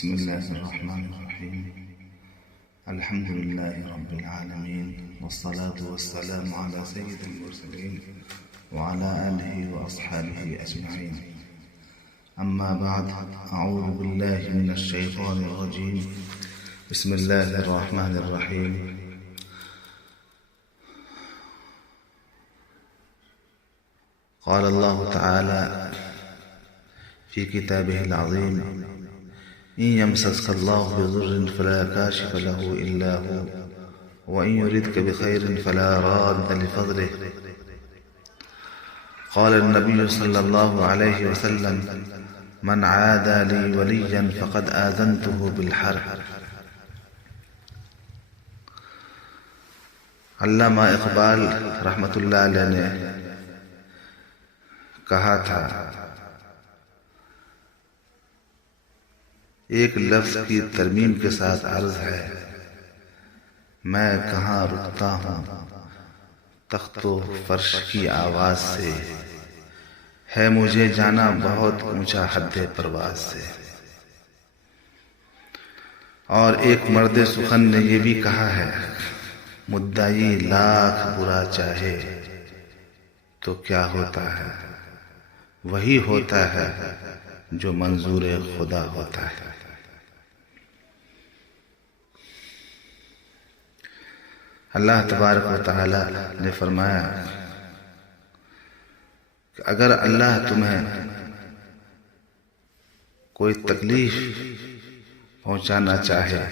بسم الله الرحمن الرحيم. الحمد لله رب العالمين، والصلاة والسلام على سيد المرسلين وعلى آله وأصحابه أجمعين. أما بعد، أعوذ بالله من الشيطان الرجيم. بسم الله الرحمن الرحيم. قال الله تعالى في كتابه العظيم: إن يمسسك الله بضر فلا كاشف له إلا هو وإن يردك بخير فلا راد لفضله. قال النبي صلى الله عليه وسلم: من عادى لي وليا فقد آذنته بالحرب. علامہ اقبال رحمۃ اللہ علیہ نے کہا تھا، ایک لفظ کی ترمیم کے ساتھ عرض ہے: میں کہاں رکتا ہوں تخت و فرش کی آواز سے، ہے مجھے جانا بہت اونچا حد پرواز سے. اور ایک مرد سخن نے یہ بھی کہا ہے: مدعی لاکھ برا چاہے تو کیا ہوتا ہے، وہی ہوتا ہے جو منظور خدا ہوتا ہے. اللہ تبارک و تعالی نے فرمایا کہ اگر اللہ تمہیں کوئی تکلیف پہنچانا چاہے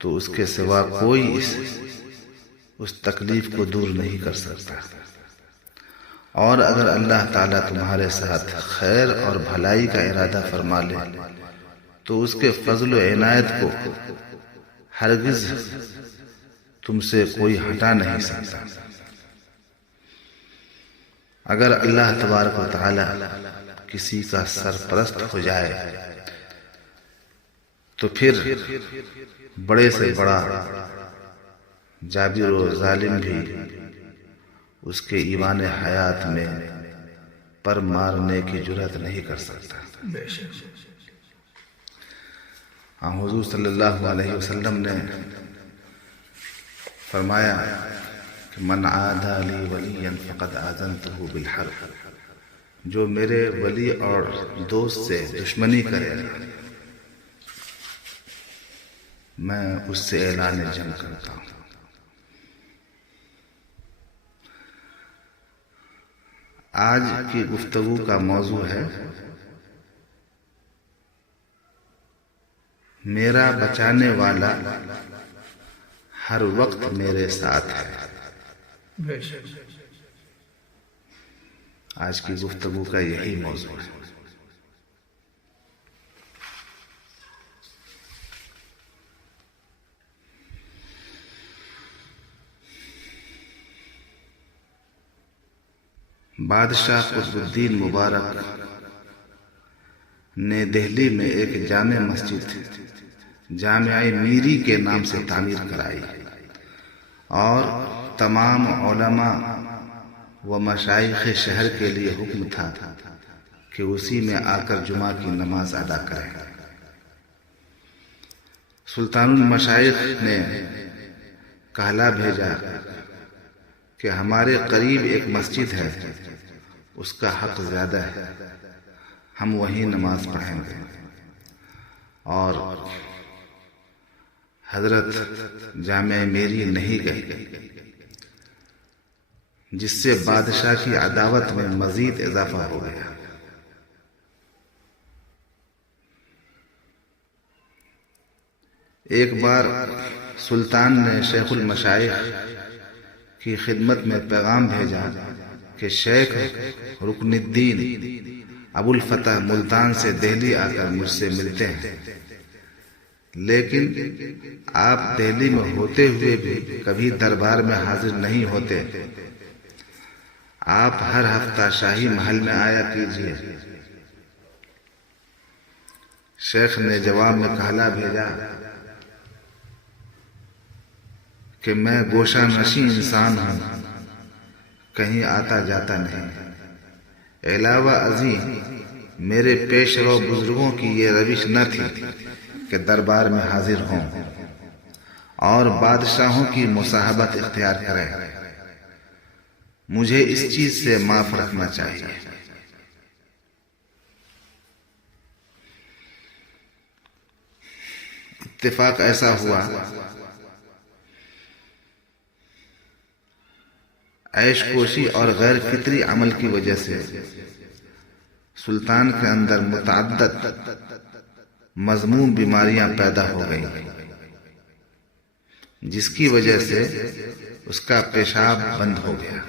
تو اس کے سوا کوئی اس تکلیف کو دور نہیں کر سکتا. اور اگر اللہ تعالیٰ تمہارے ساتھ خیر اور بھلائی کا ارادہ فرما لے تو اس کے فضل و عنایت کو ہرگز تم سے کوئی ہٹا نہیں سکتا. اگر اللہ تبارک و تعالی کسی کا سرپرست ہو جائے تو پھر بڑے سے بڑا جابر و ظالم بھی اس کے ایوان حیات میں پر مارنے کی جرات نہیں کر سکتا. حضور صلی اللہ علیہ وسلم نے فرمایا کہ من عادى لي وليا فقد آذنته بالحرب. جو میرے ولی اور دوست سے دشمنی کرے میں اس سے اعلان جنگ کرتا ہوں. آج کی گفتگو کا موضوع ہے: میرا بچانے والا ہر وقت میرے ساتھ ہے. آج کی گفتگو کا یہی موضوع ہے. بادشاہ قطب الدین مبارک نے دہلی میں ایک جامع مسجد جامعہ میری کے نام سے تعمیر کرائی اور تمام علماء و مشائخ شہر کے لیے حکم تھا کہ اسی میں آ کر جمعہ کی نماز ادا کریں. سلطان المشائخ نے کہلا بھیجا کہ ہمارے قریب ایک مسجد ہے، اس کا حق زیادہ ہے، ہم وہیں نماز پڑھیں گے. اور حضرت جامعہ میری نہیں گئے، جس سے بادشاہ کی عداوت میں مزید اضافہ ہو گیا. ایک بار سلطان نے شیخ المشائخ کی خدمت میں پیغام بھیجا کہ شیخ رکن الدین ابو الفتح ملتان سے دہلی آ کر مجھ سے ملتے ہیں، لیکن آپ دہلی میں ہوتے ہوئے بھی کبھی دربار میں حاضر نہیں ہوتے. آپ ہر ہفتہ شاہی محل میں آیا کیجیے. شیخ نے جواب میں کہلا بھیجا کہ میں گوشہ نشین انسان ہوں، کہیں آتا جاتا نہیں. علاوہ ازیں میرے پیش رو بزرگوں کی یہ روش نہ تھی کے دربار میں حاضر ہوں اور بادشاہوں کی مصاحبت اختیار کریں۔ مجھے اس چیز سے معاف رکھنا چاہیے۔ اتفاق ایسا ہوا، عیش کوشی اور غیر فطری عمل کی وجہ سے سلطان کے اندر متعدد مذموم بیماریاں پیدا ہو گئیں، جس کی وجہ سے اس کا پیشاب بند ہو گیا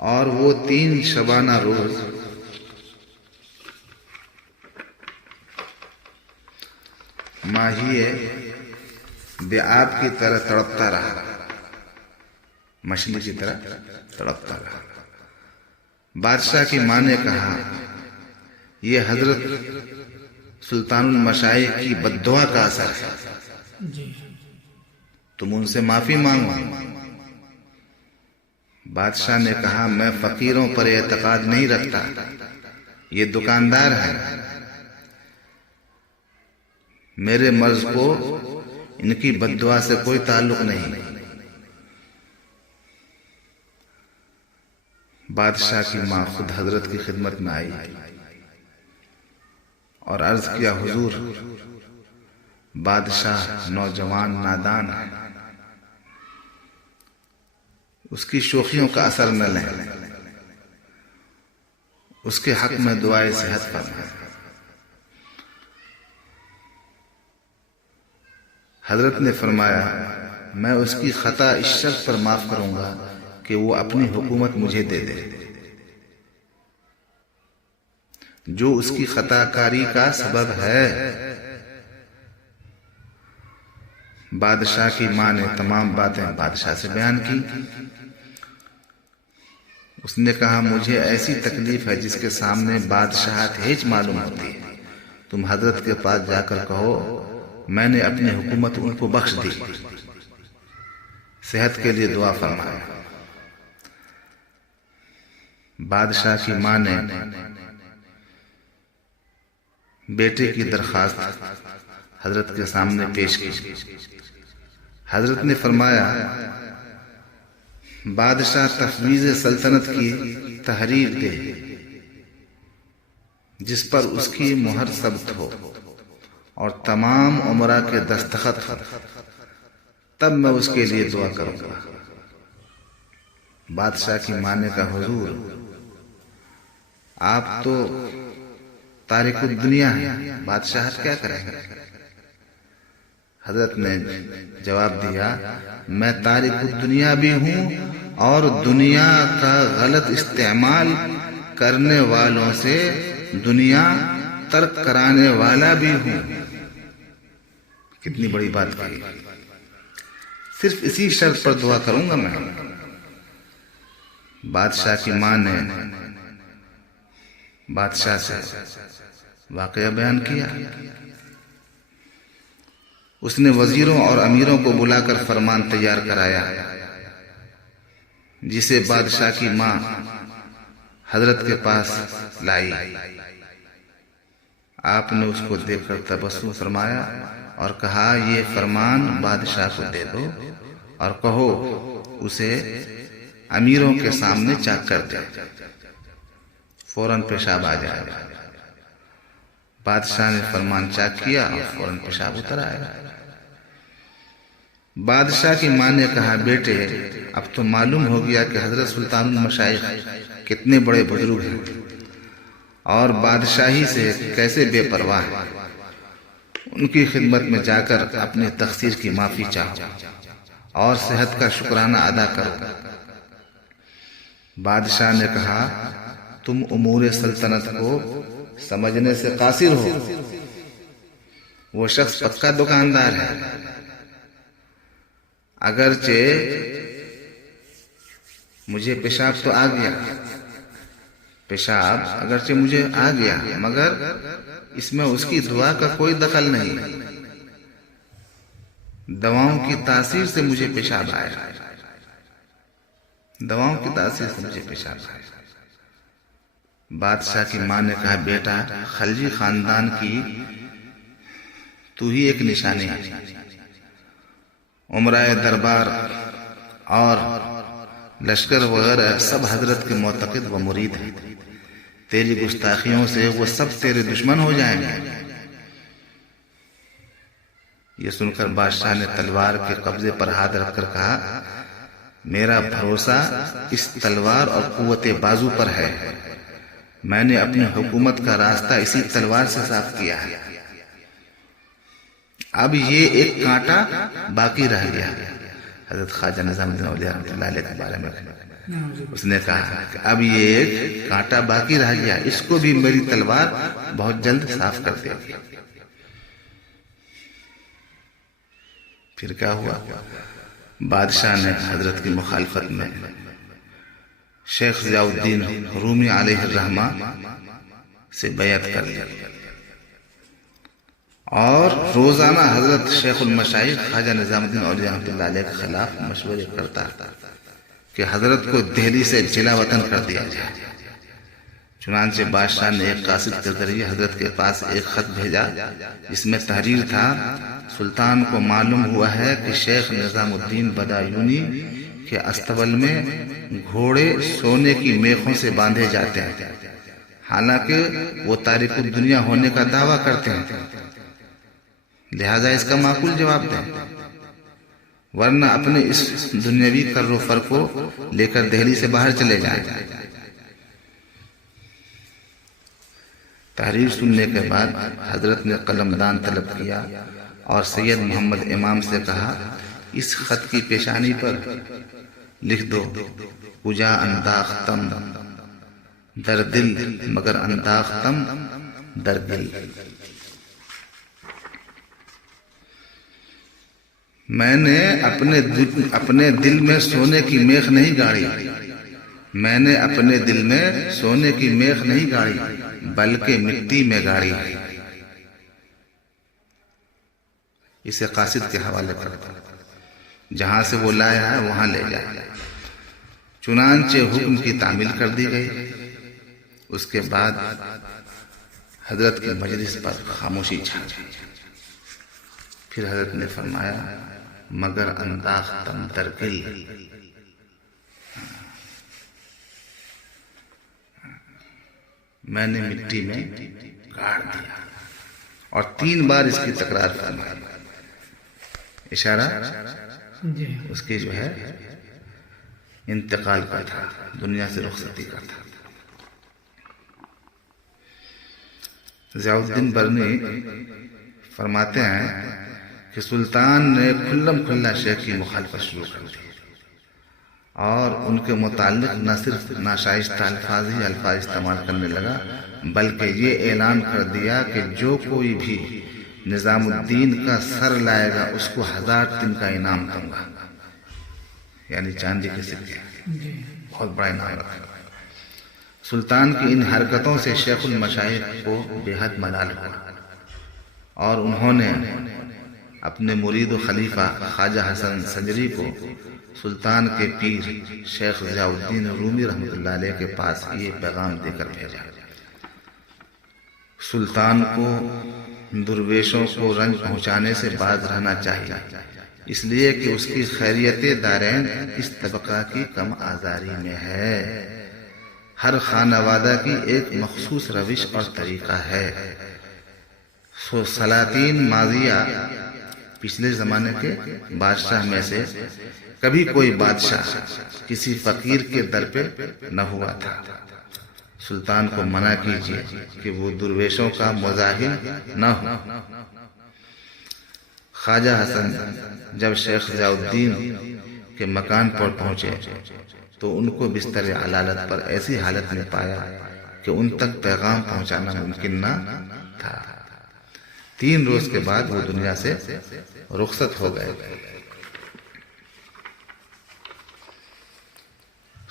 اور وہ 3 شبانہ روز ماہی بے آب کی طرح تڑپتا رہا، مچھلی کی طرح تڑپتا رہا۔ بادشاہ کی ماں نے کہا، یہ حضرت سلطان المشائخ کی بد دعا کا اثر ہے، تم ان سے معافی مانگو۔ بادشاہ نے کہا، میں فقیروں پر اعتقاد نہیں رکھتا، یہ دکاندار ہیں، میرے مرض کو ان کی بد دعا سے کوئی تعلق نہیں۔ بادشاہ کی ماں خود حضرت کی خدمت میں آئی اور عرض کیا، حضور، بادشاہ نوجوان نادان ہے، اس کی شوخیوں کا اثر نہ لیں، اس کے حق میں دعائے صحت فرمائیں۔ حضرت نے فرمایا، میں اس کی خطا اس شرط پر معاف کروں گا کہ وہ اپنی حکومت مجھے دے دے جو اس کی خطا کاری کا سبب ہے۔ بادشاہ کی ماں نے تمام باتیں بادشاہ سے بیان کی۔ اس نے کہا، مجھے ایسی تکلیف ہے جس کے سامنے بادشاہت ہیچ معلوم ہوتی ہے، تم حضرت کے پاس جا کر کہو میں نے اپنی حکومت ان کو بخش دی، صحت کے لیے دعا فرمائے۔ بادشاہ کی ماں نے بیٹے کی درخواست حضرت کے سامنے پیش کی۔ حضرت نے فرمایا، بادشاہ تفویض سلطنت کی تحریر دے جس پر اس کی مہر ثبت ہو اور تمام امراء کے دستخط ہو، تب میں اس کے لیے دعا کروں گا۔ بادشاہ کی ماں نے کہا، حضور، آپ تو تارک الدنیا ہیں، بادشاہت کیا کریں گے؟ حضرت نے جواب دیا، میں تارک الدنیا بھی ہوں اور دنیا کا غلط استعمال کرنے والوں سے دنیا ترک کرانے والا بھی ہوں۔ کتنی بڑی بات کہی، صرف اسی شرط پر دعا کروں گا میں۔ بادشاہ کی ماں نے بادشاہ سے واقعہ بیان کیا۔ اس نے وزیروں اور امیروں کو بلا کر فرمان تیار کرایا، جسے بادشاہ کی ماں حضرت کے پاس لائی۔ آپ نے اس کو دیکھ کر تبسم فرمایا اور کہا، یہ فرمان بادشاہ کو دے دو اور کہو اسے امیروں کے سامنے چاک کر دے، فوراً پیشاب آ جائے گا۔ بادشاہ نے فرمان چاک کیا اور فوراً پیشاب اتر آیا۔ بادشاہ کی ماں نے کہا، بیٹے، اب تو معلوم ہو گیا کہ حضرت سلطان المشائخ کتنے بڑے بزرگ ہیں اور بادشاہی سے کیسے بے پرواہ ہیں۔ ان کی خدمت میں جا کر اپنے تقصیر کی معافی چاہو اور صحت کا شکرانہ ادا کرو۔ بادشاہ نے کہا، تم امور سلطنت کو سمجھنے سے قاصر ہو، وہ شخص پکا دکاندار ہے، اگرچہ مجھے پیشاب تو آ گیا، پیشاب اگرچہ مجھے آ گیا، مگر اس میں اس کی دعا کا کوئی دخل نہیں، دواؤں کی تاثیر سے مجھے پیشاب آیا، دواؤں کی تاثیر سے مجھے پیشاب آیا۔ بادشاہ کی ماں نے کہا، بیٹا، خلجی خاندان کی تو ہی ایک نشانی ہے۔ عمرائے دربار اور لشکر وغیرہ سب حضرت کے معتقد و مرید ہیں، تیری گستاخیوں سے وہ سب تیرے دشمن ہو جائیں گے۔ یہ سن کر بادشاہ نے تلوار کے قبضے پر ہاتھ رکھ کر کہا، میرا بھروسہ اس تلوار اور قوت بازو پر ہے، میں نے اپنی حکومت کا راستہ اسی تلوار سے صاف کیا ہے، اب یہ ایک کانٹا باقی رہ گیا۔ حضرت خواجہ نظام الدین اولیاء رحمۃ اللہ علیہ کے بارے میں اس نے کہا کہ اب یہ ایک کانٹا باقی رہ گیا، اس کو بھی میری تلوار بہت جلد صاف کر دے گی۔ پھر کیا ہوا؟ بادشاہ نے حضرت کی مخالفت میں شیخ ضیاء الدین رومی علیہ الرحمہ سے بیعت کر لی اور روزانہ حضرت شیخ المشائخ خواجہ نظام الدین اولیاء رحمۃ اللہ علیہ کے خلاف مشورے کرتا کہ حضرت کو دہلی سے جلا وطن کر دیا جائے۔ چنانچہ بادشاہ نے ایک قاصد کے ذریعے حضرت کے پاس ایک خط بھیجا جس میں تحریر تھا، سلطان کو معلوم ہوا ہے کہ شیخ نظام الدین بدایونی کے استبل میں گھوڑے سونے کی میخوں سے باندھے جاتے ہیں، حالانکہ وہ تارک الدنیا ہونے کا دعویٰ کرتے ہیں، لہذا اس کا معقول جواب دیں، ورنہ اپنے اس دنیاوی کر و فر کو لے کر دہلی سے باہر چلے جائیں۔ تحریر سننے کے بعد حضرت نے قلم دان طلب کیا اور سید محمد امام سے کہا، اس خط کی پیشانی پر لکھ دو، کجا انداختم در دل مگر انداختم در دل۔ میں نے اپنے دل میں سونے کی میخ نہیں گاڑی، میں نے اپنے دل میں سونے کی میخ نہیں گاڑی بلکہ مٹی میں گاڑی ہے۔ اسے قاصد کے حوالے کرتا، جہاں سے وہ لایا ہے وہاں لے جائے۔ چنانچہ حکم کی تعمیل کر دی گئی۔ اس کے بعد حضرت کی مجلس پر خاموشی چھا گئی۔ پھر حضرت نے فرمایا، مگر انداختم در دل، میں نے مٹی میں گاڑ دیا، اور 3 بار اس کی تکرار فرمائی۔ اشارہ اس کی جو ہے انتقال کا تھا، دنیا سے رخصتی کا تھا۔ ضیاء الدین برنی فرماتے ہیں کہ سلطان نے کھلم کھلا شیخ کی مخالفت شروع کر دی اور ان کے متعلق نہ صرف ناشائستہ الفاظ ہی الفاظ استعمال کرنے لگا، بلکہ یہ اعلان کر دیا کہ جو کوئی بھی نظام الدین کا سر لائے گا اس کو 1000 دن کا انعام دوں گا، یعنی چاندی کے سکے، بہت بڑا انعام رکھا۔ سلطان کی ان حرکتوں سے شیخ المشائخ کو بے حد ملال ہوا اور انہوں نے اپنے مرید و خلیفہ خواجہ حسن سنجری کو سلطان کے پیر شیخ ضیاء الدین رومی رحمۃ اللہ علیہ کے پاس یہ پیغام دے کر بھیجا، سلطان کو درویشوں کو رنج پہنچانے سے باز رہنا چاہیے، اس لیے کہ اس کی خیریت دارین اس طبقہ کی کم آزاری میں ہے۔ ہر خانوادہ کی ایک مخصوص روش اور طریقہ ہے۔ سلاطین ماضیہ، پچھلے زمانے کے بادشاہ میں سے کبھی کوئی بادشاہ کسی فقیر کے در پہ نہ ہوا تھا۔ سلطان کو منع کیجیے کہ وہ درویشوں کا مزاحم نہ ہو۔ خواجہ حسن جب شیخ ضیاء الدین کے مکان پر پہنچے تو ان کو بستر علالت پر ایسی حالت میں پایا کہ ان تک پیغام پہنچانا ممکن نہ تھا۔ 3 روز کے بعد وہ دنیا سے رخصت ہو گئے۔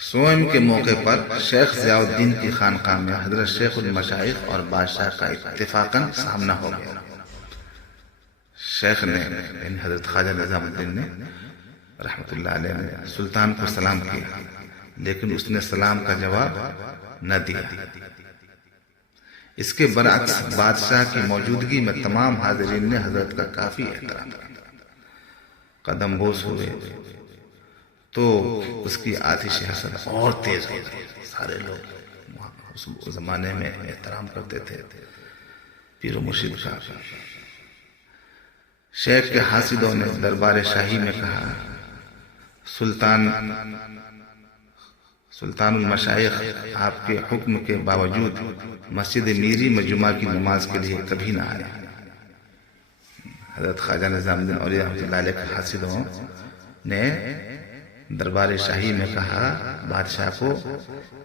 سوئم کے موقع پر شیخ ضیاء الدین کی خانقاہ میں حضرت شیخ المشائخ اور بادشاہ کا اتفاقاً سامنا ہو گیا۔ شیخ نے یعنی حضرت خواجہ نظام الدین نے رحمت اللہ علیہ نے سلطان کو سلام کیا، لیکن اس نے سلام کا جواب نہ دیا۔ اس کے برعکس بادشاہ کی موجودگی میں تمام حاضرین نے حضرت کا کافی احترام کیا۔ قدم بوس ہوئے تو اس کی آتش حسد اور تیز ہو گئی۔ سارے لوگ اس زمانے میں احترام کرتے تھے پیر و مرشد کا۔ شیخ کے حاسدوں نے دربار شاہی میں کہا، سلطان المشائخ آپ کے حکم کے باوجود مسجد میری میں جمعہ کی نماز کے لیے کبھی نہ آیا۔ حضرت خواجہ نظام الدین اولیاء رحمۃ اللہ علیہ کے حاسدوں نے دربار شاہی میں کہا بادشاہ کو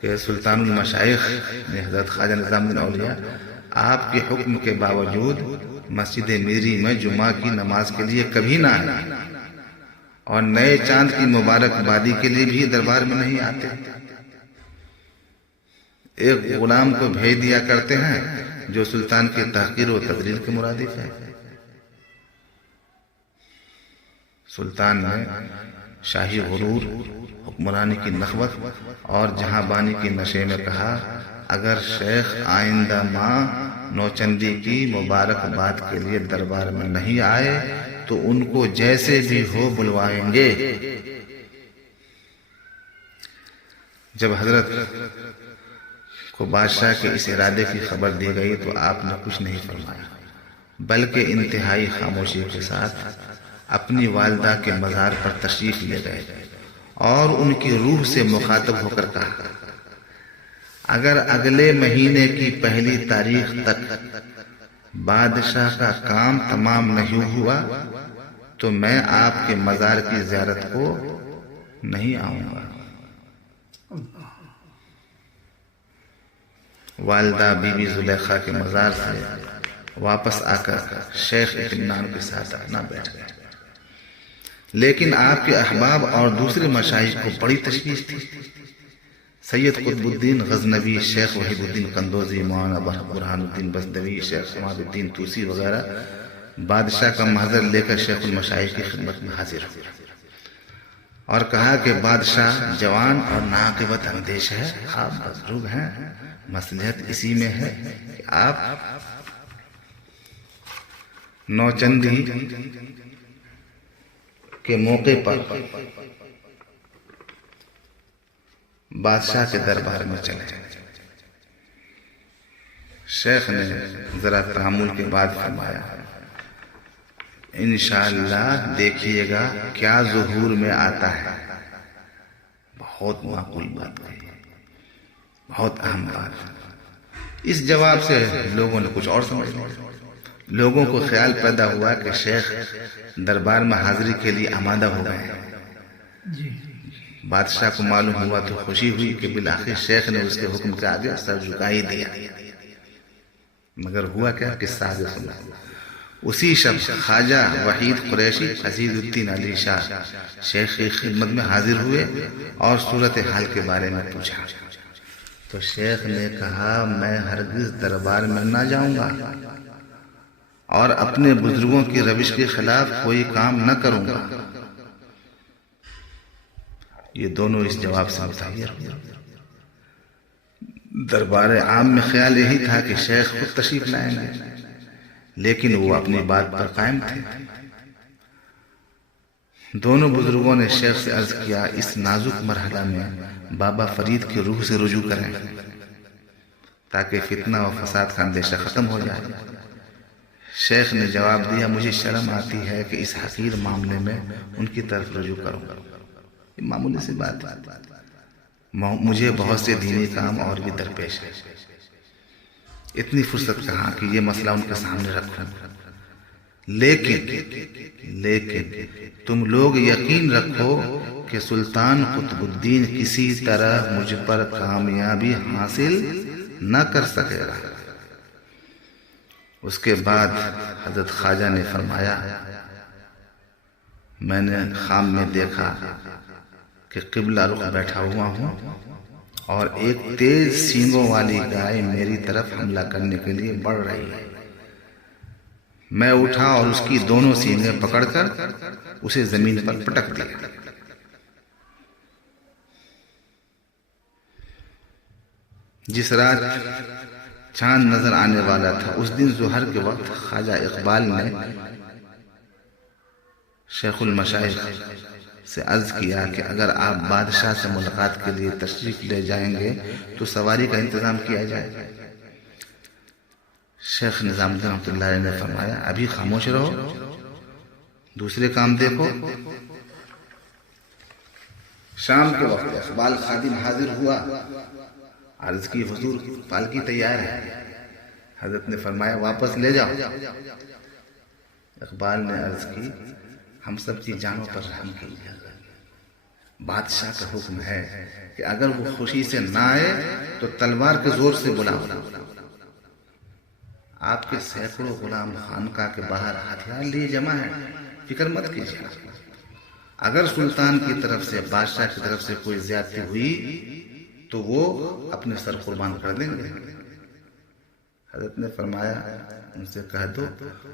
کہ سلطان المشائخ نے حضرت خواجہ نظام الدین اولیاء آپ کے حکم کے باوجود مسجد میری میں جمعہ کی نماز کے لیے کبھی نہ آیا اور نئے چاند کی مبارکبادی کے لیے بھی دربار میں نہیں آتے۔ ایک غلام کو بھیج دیا کرتے ہیں جو سلطان کے تحقیر و تقریر کے مرادف ہے۔ سلطان نے شاہی غرور، حکمرانی کی نخوت اور جہاں بانی کی نشے میں کہا، اگر شیخ آئندہ ماہ نوچندی کی مبارکباد کے لیے دربار میں نہیں آئے تو ان کو جیسے بھی ہو بلوائیں گے۔ جب حضرت کو بادشاہ کے اس ارادے کی خبر دی گئی تو آپ نے کچھ نہیں فرمایا، بلکہ انتہائی خاموشی کے ساتھ اپنی والدہ کے مزار پر تشریف لے گئے اور ان کی روح سے مخاطب ہو کر کہا، اگر اگلے مہینے کی پہلی تاریخ تک بادشاہ کا کام تمام نہیں ہوا تو میں آپ کے مزار کی زیارت کو نہیں آؤں گا۔ والدہ بی بی زلیخا کے مزار سے واپس آ کر شیخ اطمینان کے ساتھ اپنا بیٹھ گئے، لیکن آپ کے احباب اور دوسرے مشائخ کو بڑی تشویش تھی۔ سید قطب الدین غزنوی، شیخ وحید الدین قندوزی، مولانا برہان الدین بزدوی، شیخ حماد الدین طوسی وغیرہ بادشاہ کا محضر لے کر شیخ المشائخ کی خدمت میں حاضر ہوئے اور کہا کہ بادشاہ جوان اور ناقبت اندیش ہے، آپ بزرگ ہیں، مصلحت اسی میں ہے کہ آپ نوچندی کے موقع پر بادشاہ کے دربار میں چلے۔ شیخ نے ذرا تحمل کے بعد فرمایا، انشاءاللہ دیکھیے گا کیا ظہور میں آتا ہے۔ بہت معقول بات کہی، بہت اہم بات۔ اس جواب سے لوگوں نے کچھ اور سمجھ لیا۔ لوگوں کو خیال پیدا ہوا کہ شیخ دربار میں حاضری کے لیے آمادہ ہو گئے ہیں۔ بادشاہ کو معلوم ہوا تو خوشی ہوئی کہ بالآخر شیخ نے اس کے حکم کے آگے سر جھکا ہی دیا۔ مگر ہوا کیا، قصہ آگے سنا۔ اسی شب خواجہ وحید قریشی عزیز الدین علی شاہ شیخ کی خدمت میں حاضر ہوئے اور صورتحال کے بارے میں پوچھا تو شیخ نے کہا، میں ہرگز دربار میں نہ جاؤں گا اور اپنے بزرگوں کی روش کے خلاف کوئی کام نہ کروں گا۔ یہ دونوں اس جواب سے متحیر ہوئے۔ دربار عام میں خیال یہی تھا کہ شیخ خود تشریف لائیں گے، لیکن وہ اپنی بات پر قائم تھے۔ دونوں بزرگوں نے شیخ سے عرض کیا، اس نازک مرحلہ میں بابا فرید کی روح سے رجوع کریں تاکہ فتنہ و فساد کا اندیشہ ختم ہو جائے۔ شیخ نے جواب دیا، مجھے شرم آتی ہے کہ اس حقیر معاملے میں ان کی طرف رجوع کروں۔ یہ معمولی سی بات ہے، مجھے بہت سے دینی کام اور بھی درپیش ہے، اتنی فرصت کہاں کہ یہ مسئلہ ان کے سامنے رکھوں۔ لیکن تم لوگ یقین رکھو کہ سلطان قطب الدین کسی طرح مجھ پر کامیابی حاصل نہ کر سکے گا۔ اس کے بعد حضرت خواجہ نے فرمایا، میں نے خواب میں دیکھا کہ قبلہ رخ بیٹھا ہوا ہوں اور ایک تیز سینگوں والی گائے میری طرف حملہ کرنے کے لیے بڑھ رہی ہے۔ میں اٹھا اور اس کی دونوں سینگیں پکڑ کر اسے زمین پر پٹک دیا۔ جس رات چاند نظر آنے والا تھا۔ اس دن ظہر کے وقت خواجہ اقبال نے شیخ المشائخ سے عرض کیا کہ اگر آپ بادشاہ سے ملاقات کے لیے تشریف لے جائیں گے تو سواری کا انتظام کیا جائے۔ شیخ نظام الدین رحمۃ اللہ علیہ نے فرمایا ابھی خاموش رہو، دوسرے کام دیکھو۔ شام کے وقت اقبال خادم حاضر ہوا، عرض کی حضور پالکی تیار ہے۔ حضرت نے فرمایا واپس لے جاؤ۔ اقبال نے عرض کی ہم سب کی جانوں پر رحم کیجیے، بادشاہ کا حکم ہے کہ اگر وہ خوشی سے نہ آئے تو تلوار کے زور سے بلاؤ۔ آپ کے سینکڑوں غلام خانقاہ کے باہر ہتھیار لیے جمع ہیں، فکر مت کیجیے۔ اگر سلطان کی طرف سے بادشاہ کی طرف سے کوئی زیادتی ہوئی تو وہ اپنے سر قربان کر دیں گے۔ حضرت نے فرمایا ان سے کہہ دو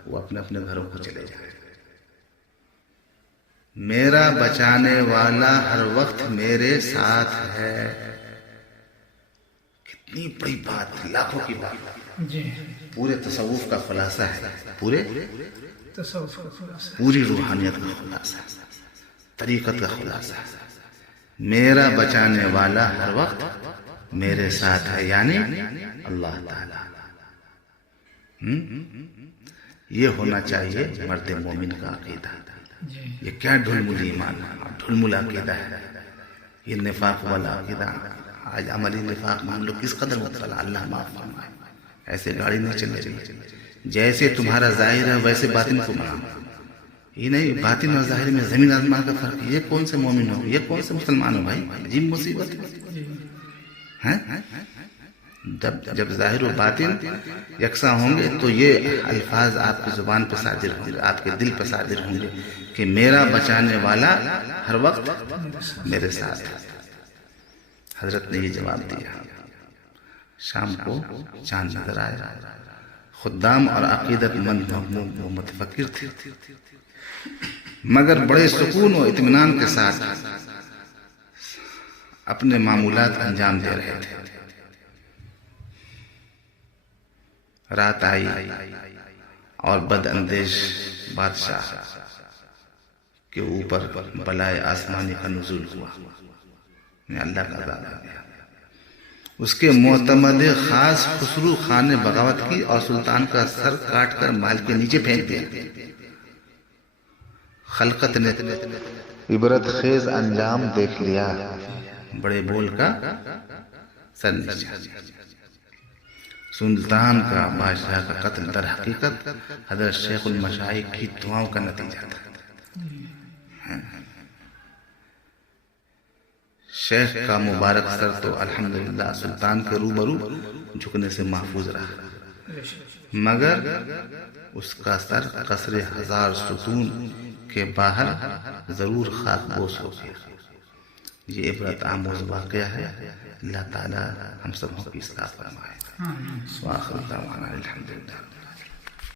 وہ اپنے اپنے گھروں کو چلے جائیں۔ میرا بچانے والا ہر وقت میرے ساتھ ہے۔ کتنی بڑی بات، لاکھوں کی بات، پورے تصوف کا خلاصہ ہے، پورے تصوف کا خلاصہ، پوری روحانیت کا خلاصہ، طریقت کا خلاصہ۔ میرا بچانے والا ہر وقت میرے ساتھ ہے، یعنی اللہ تعالی۔ یہ ہونا چاہیے مرد مومن کا عقیدہ۔ یہ کیا ڈھلمل ایمان، ڈھلمل عقیدہ ہے، یہ نفاق والا عقیدہ۔ آج عملی نفاق میں ہم لوگ کس قدر مبتلا، اللہ معاف فرمائے۔ ایسے گاڑی نہیں چلے رہی، جیسے تمہارا ظاہر ہے ویسے باطن کو بناؤ۔ یہ نہیں باطن اور ظاہر میں زمین آسمان کا فرق ہے۔ یہ کون سے مومن ہو، یہ کون سے مسلمان ہو بھائی، عجیب مصیبت ہے۔ جب ظاہر و باطن یکساں ہوں گے تو یہ الفاظ آپ کی زبان پہ صادر ہوں گے، آپ کے دل پہ صادر ہوں گے کہ میرا بچانے والا ہر وقت میرے ساتھ ہے۔ حضرت نے یہ جواب دیا۔ شام کو چاند نظر آیا، خدام اور عقیدت مند و متفکر تھے، مگر بڑے سکون و اطمینان کے ساتھ اپنے معمولات انجام دے رہے تھے۔ رات آئی اور بد اندیش بادشاہ کے اوپر بلائے آسمانی کا نزول ہوا، اللہ کا عذاب آ گیا۔ اس کے معتمد خاص خسرو خان نے بغاوت کی اور سلطان کا سر کاٹ کر مال کے نیچے پھینک دیا۔ خلقت نے عبرت خیز انجام دیکھ لیا، بڑے بول کا سر نیچے۔ سلطان کا بادشاہ کا قتل در حقیقت حضرت شیخ المشائخ کی دعاؤں کا نتیجہ تھا۔ شیخ کا مبارک سر تو الحمدللہ سلطان کے روبرو جھکنے سے محفوظ رہا، مگر اس کا سر قصر ہزار ستون کے باہر ضرور خاک بوس ہو گیا۔ یہ عبرت آموز واقعہ ہے۔ اللہ تعالی ہم سب کو اصلاح فرمائے۔ وآخر دعوانا الحمدللہ۔